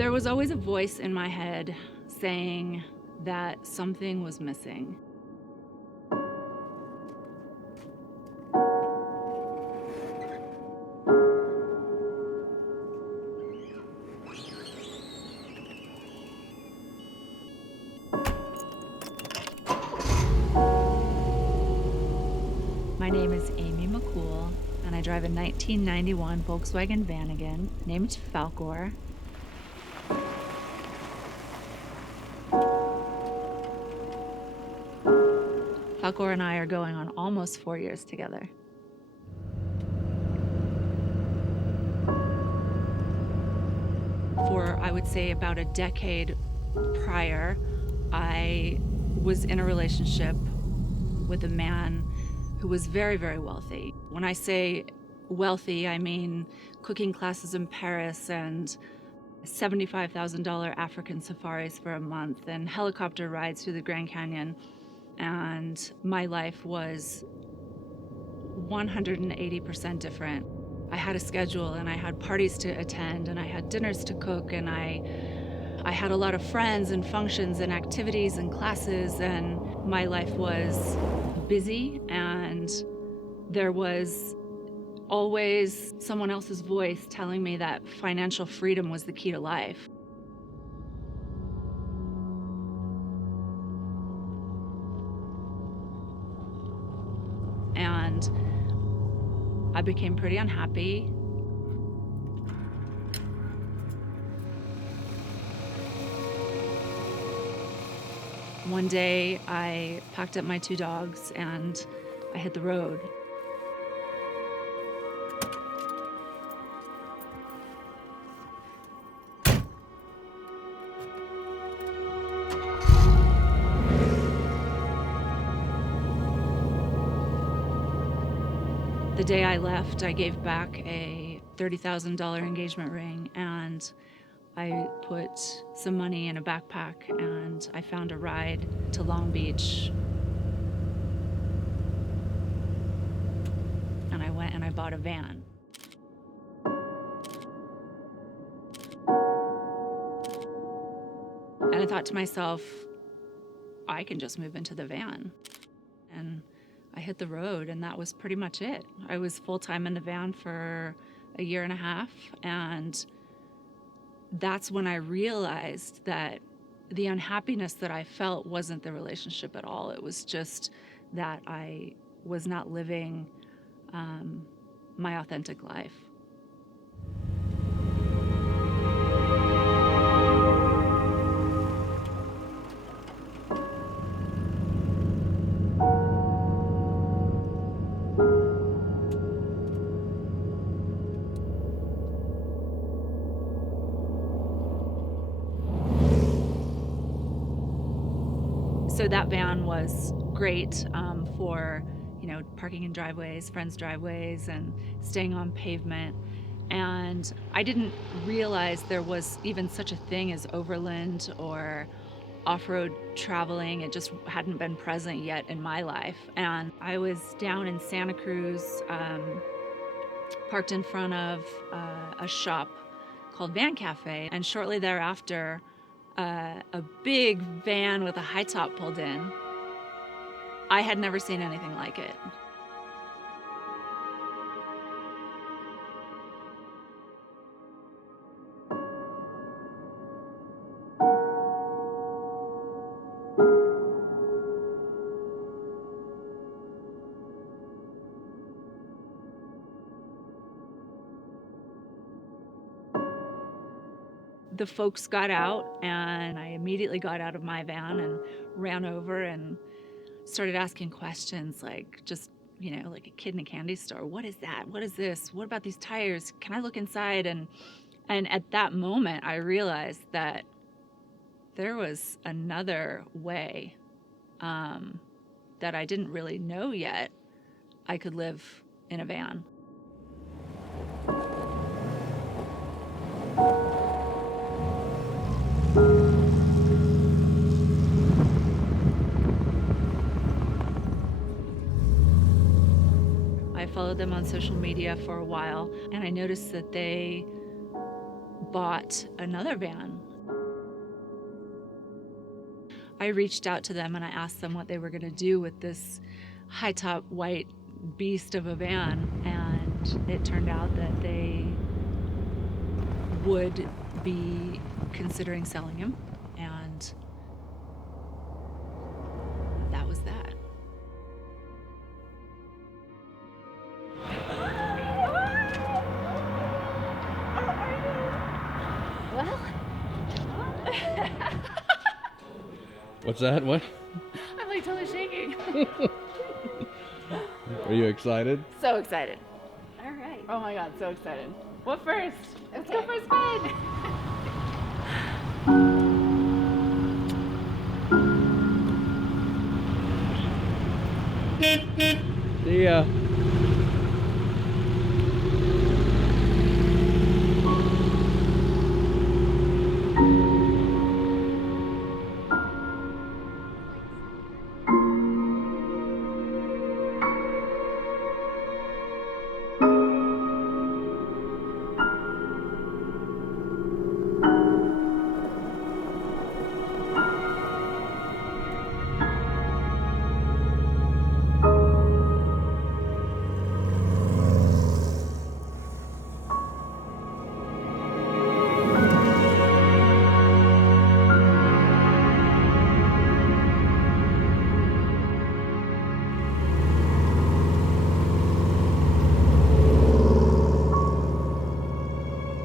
There was always a voice in my head saying that something was missing. My name is Amy McCool, and I drive a 1991 Volkswagen Vanagon named Falkor. Falkor and I are going on almost 4 years together. For, I would say, about a decade prior, I was in a relationship with a man who was very, very wealthy. When I say wealthy, I mean cooking classes in Paris and $75,000 African safaris for a month and helicopter rides through the Grand Canyon. And my life was 180% different. I had a schedule and I had parties to attend and I had dinners to cook and I had a lot of friends and functions and activities and classes, and my life was busy, and there was always someone else's voice telling me that financial freedom was the key to life. And I became pretty unhappy. One day, I packed up my 2 dogs and I hit the road. The day I left, I gave back a $30,000 engagement ring, and I put some money in a backpack and I found a ride to Long Beach. And I went and I bought a van. And I thought to myself, I can just move into the van. And I hit the road, and that was pretty much it. I was full-time in the van for a year and a half, and that's when I realized that the unhappiness that I felt wasn't the relationship at all. It was just that I was not living my authentic life. So that van was great for, parking in driveways, friends' driveways, and staying on pavement. And I didn't realize there was even such a thing as overland or off-road traveling. It just hadn't been present yet in my life. And I was down in Santa Cruz, parked in front of a shop called Van Cafe, and shortly thereafter, a big van with a high top pulled in. I had never seen anything like it. The folks got out, and I immediately got out of my van and ran over and started asking questions like like a kid in a candy store. What is that? What is this? What about these tires? Can I look inside? And at that moment, I realized that there was another way that I didn't really know yet I could live in a van. I followed them on social media for a while, and I noticed that they bought another van. I reached out to them and I asked them what they were going to do with this high-top white beast of a van, and it turned out that they would be considering selling him, and that was that. What's that? What? I'm like totally shaking. Are you excited? So excited. All right. Oh my god, so excited. What first? Let's go for a spin. See ya.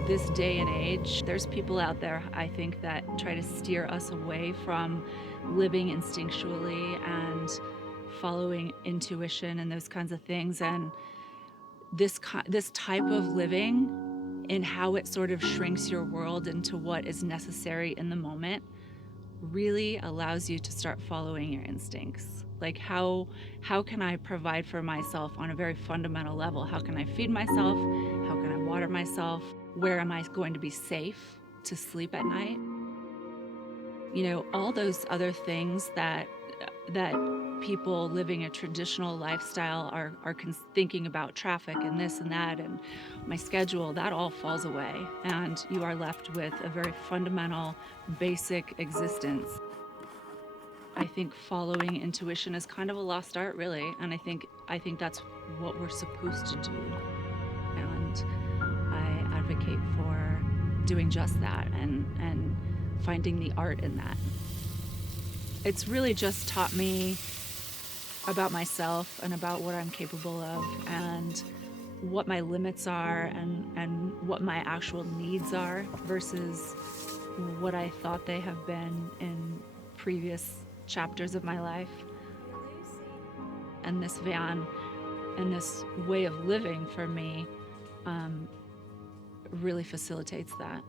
This day and age, there's people out there, I think, that try to steer us away from living instinctually and following intuition and those kinds of things. And this type of living, and how it sort of shrinks your world into what is necessary in the moment, really allows you to start following your instincts. Like how can I provide for myself on a very fundamental level? How can I feed myself? How can I water myself? Where am I going to be safe to sleep at night? You know, all those other things that people living a traditional lifestyle are thinking about, traffic and this and that and my schedule, that all falls away, and you are left with a very fundamental, basic existence. I think following intuition is kind of a lost art, really, and I think that's what we're supposed to do. And I advocate for doing just that and finding the art in that. It's really just taught me about myself and about what I'm capable of and what my limits are and what my actual needs are versus what I thought they have been in previous chapters of my life. And this van and this way of living for me really facilitates that.